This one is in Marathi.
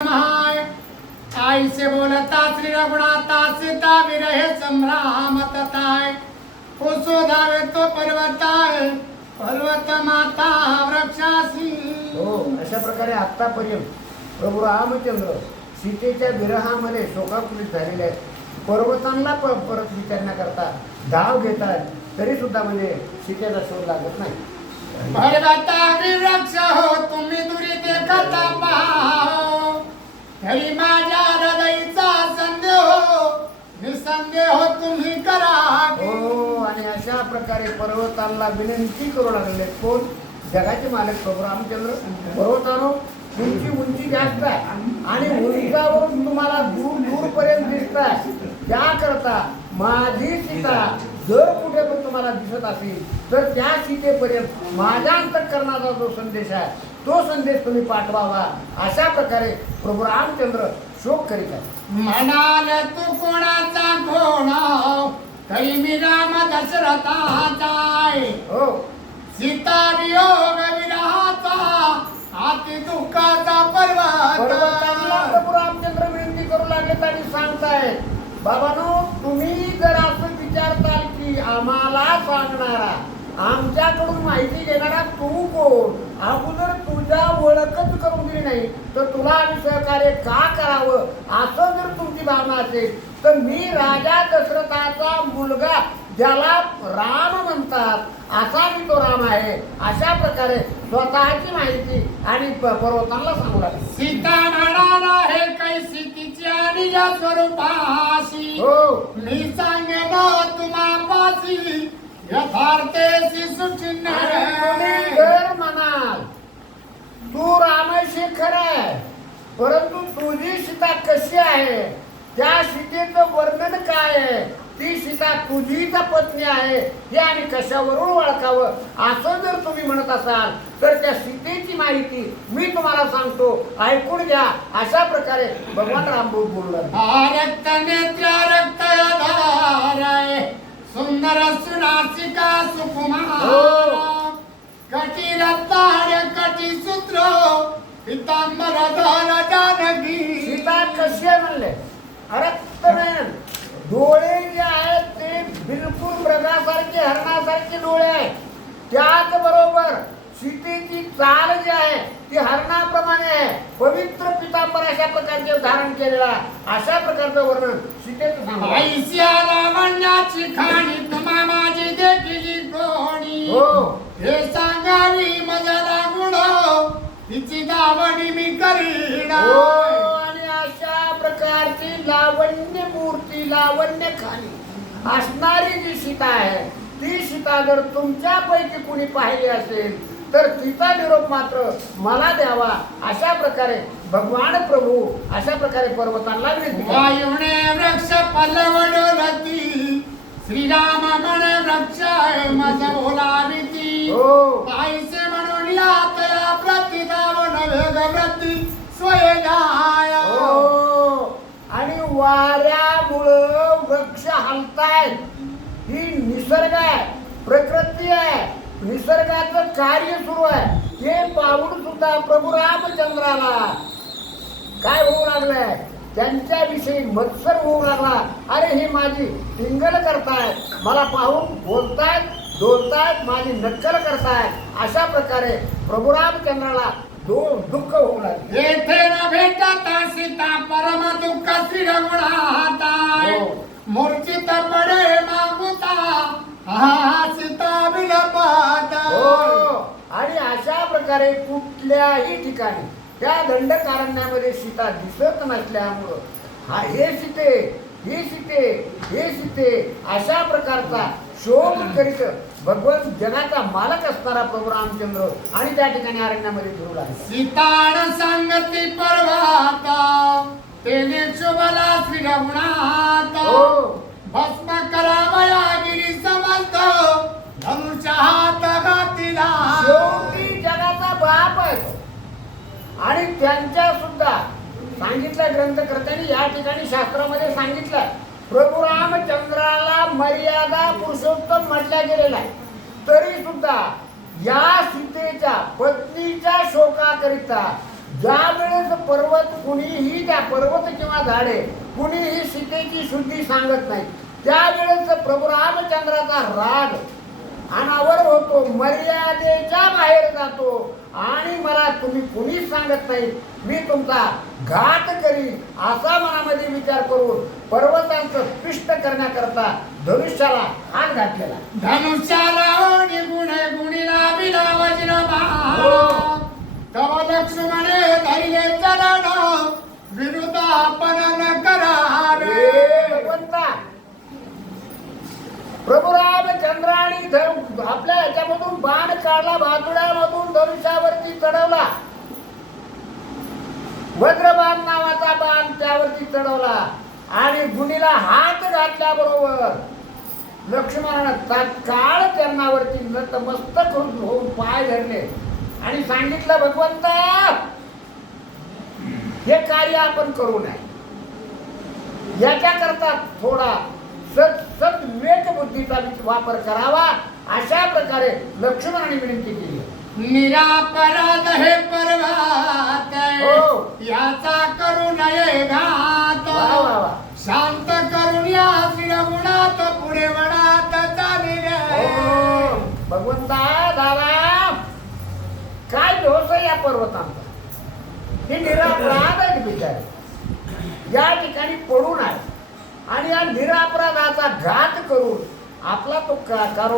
महाय आई से बोलता श्री रघुनाथा सीता विरहे संभ्राम तताय कुसो धावे तो पर्वताय पर्वत माता वृक्षासी। हो, अशा प्रकारे आतापर्यंत प्रभू रामचंद्र सीतेच्या विरहामध्ये शोकाकुलित झालेले आहेत. पर्वतांना परत विचारण्याकरता धाव घेतात तरी सुद्धा म्हणजे सीतेचा शोध लागत नाही. पर्वता वृक्ष हो तुम्ही दुरी देखता पाहो तरी माझ्या हृदयचा संदेह निसंदेह तुम्ही करा. हो, आणि अशा प्रकारे पर्वतांना विनंती करू लागले. कोण? जगाचे मालक प्रभू रामचंद्र. पर्वतांनो, तुमची उंची जास्त आहे आणि उंचावरून तुम्हाला दूर दूरपर्यंत दिसताय. त्याकरता माझी सीता जर कुठे पण तुम्हाला दिसत असेल तर त्या सीतेपर्यंत माझ्या अंतःकरणाचा जो संदेश आहे तो संदेश तुम्ही पाठवावा. अशा प्रकारे प्रभू रामचंद्र शोक करीत आहे. म्हणाल तू कोणाचा कोण तरी मी राम दशरथाचा आहे. हो, सीता वियोग विरहाचा अति दुःखाचा पर्वतांना पर्वत. प्रभू रामचंद्र विनंती करू लागलेत आणि सांगतायत, बाबांनो, तुम्ही जर असं विचारताल की आम्हाला सांगणारा, आमच्याकडून माहिती घेणारा तू कोण, अगोदर तुझ्या ओळखच करून दिली नाही तर तुला आम्ही सहकार्य का करावं, असं जर तुमची भावना असेल तर मी राजा दशरथाचा मुलगा ज्याला राम म्हणतात असा मी तो राम आहे. अशा प्रकारे स्वतःची माहिती आणि पर्वतांना सांगू लागले. सीता म्हणाला हे कैसी तिची आणि या स्वरूपाशी. हो, मी सांगेन तुम्हापाशी यथार्थेची सुचिन्ह. तुम्ही जर म्हणाल तू रामशेखर आहे परंतु तुझी सीता कशी आहे, त्या सीतेचं वर्णन काय आहे, ती सीता तुझीच पत्नी आहे हे आम्ही कशावरून ओळखावं, असं जर तुम्ही म्हणत असाल तर त्या सीतेची माहिती मी तुम्हाला सांगतो, ऐकून घ्या. अशा प्रकारे भगवान राम बोलू लागले. रक्त नेत्रा रक्त आधार सुंदर सुनासिका सुकुमार कटी रत्तार कटी सूत्र पितांबर धर जानकी. सीता कशी आहे म्हणले? रक्तनयन, डोळे जे आहेत ते बिलकुल मृगासारखे हरणासारखे डोळे आहेत. त्याचबरोबर सीतेची चाल जी आहे ती हरणाप्रमाणे आहे. पवित्र पितांबर अशा प्रकारचे धारण केलेला अशा प्रकारचं वर्णन सीतेचं सांगा. ऐसिया लावण्याची खाणी तुम्हा माझी देखील कोणी. हो, हे सांगावी माझा लागुण तिची दावणी मी करीन. हो, आणि अशा प्रकारची लावण्य मूर्ती, लावण्य खाणी असणारी जी सीता आहे ती सीता जर तुमच्यापैकी कुणी पाहिली असेल तर तिचा निरोप मात्र मला द्यावा. अशा प्रकारे भगवान प्रभू अशा प्रकारे पर्वतांना विनंती करतात. वायुने वृक्ष पल्लवडोलती श्रीराम म्हणे वृक्ष माझा बोलाविती. हो, पायसे म्हणून यातया प्रतिदावन वेगवृत्ती स्वयंजाय. हो, आणि वाऱ्यामुळं वृक्ष हलतायत. ही निसर्ग आहे, प्रकृती आहे, निसर्गाचं कार्य सुरू आहे. हे पाहून सुद्धा प्रभू रामचंद्राला काय होऊ लागलंय, त्यांच्याविषयी मत्सर होऊ लागला. अरे, ही माझी टिंगल करतायत, मला पाहून बोलतायत, डोलतायत, माझी नक्कल करतायत. अशा प्रकारे प्रभू रामचंद्राला दुःख होऊ लागले. येथे न भेटता सीता परम दुःख श्री रघुनाथा. हो. मूर्छित पडे मागुता हा सीता विलपता. हो, आणि अशा प्रकारे कुठल्याही ठिकाणी त्या दंडकारण्यामध्ये सीता दिसत नसल्यामुळं हा हे सीते, हे सीते, हे सीते अशा प्रकारचा शोक करीत भगवान जगाचा मालक असणारा प्रभू रामचंद्र आणि त्या ठिकाणी अरण्यामध्ये फिरू लागला. सीताण सांगती पर्वता तेने शुभला श्री रघुनाथ. हो, भस्म करावया गिरी समस्त धनुष्य हात घातिला. शेवटी जगाचा बाप आहे आणि त्यांच्या सुद्धा सांगितलं ग्रंथकर्त्यांनी या ठिकाणी शास्त्रामध्ये सांगितलं प्रभू रामचंद्राला मर्यादा पुरुषोत्तम म्हटल्या गेलेला आहे. तरी सुद्धा या सीतेच्या पत्नीच्या शोकाकरिता ज्या वेळेस पर्वत कुणीही त्या पर्वत किंवा झाडे कुणीही सीतेची शुद्धी सांगत नाही, त्यावेळेस प्रभू रामचंद्राचा राग अनावर होतो, मर्यादेच्या बाहेर जातो आणि मला तुम्ही कुणीच सांगत नाही, मी तुमचा घात करीन असा मनामध्ये विचार करून पर्वतांचं पिष्ट करण्याकरता धनुष्याला हात घातलेला. धनुष्याला निगुण गुणीला विना वज्र बाण तव लक्ष्मणे धैर्य चरण विरुद्ध आपण न करावे. भगवंता प्रभू रामचंद्राने आपल्या ह्याच्यामधून बाण काढला, भातुड्यामधून धनुष्यावरती चढवला, वज्रबाण नावाचा बाण त्यावरती चढवला आणि गुणीला हात घातल्याबरोबर लक्ष्मणानं तत्काळ त्यांनावरती नतमस्तक होऊन पाय धरले आणि सांगितलं, भगवंता हे कार्य आपण करू नये, याच्याकरता थोडा सद्विवेक बुद्धीचा वापर करावा, अशा प्रकारे लक्ष्मणाने विनंती केली. निरापराध हे पर्वत हो. याचा करू नये घात, वा वा वा. शांत करून या श्रीगुणात पुढे वडात चालिले. हो. भगवंता दादा काय दोष आहे या पर्वतांचा, हे निरापराध आहेत बिचारे, या ठिकाणी पडून आहे आणि या निरापराधाचा घात करून आपला तो कारोबार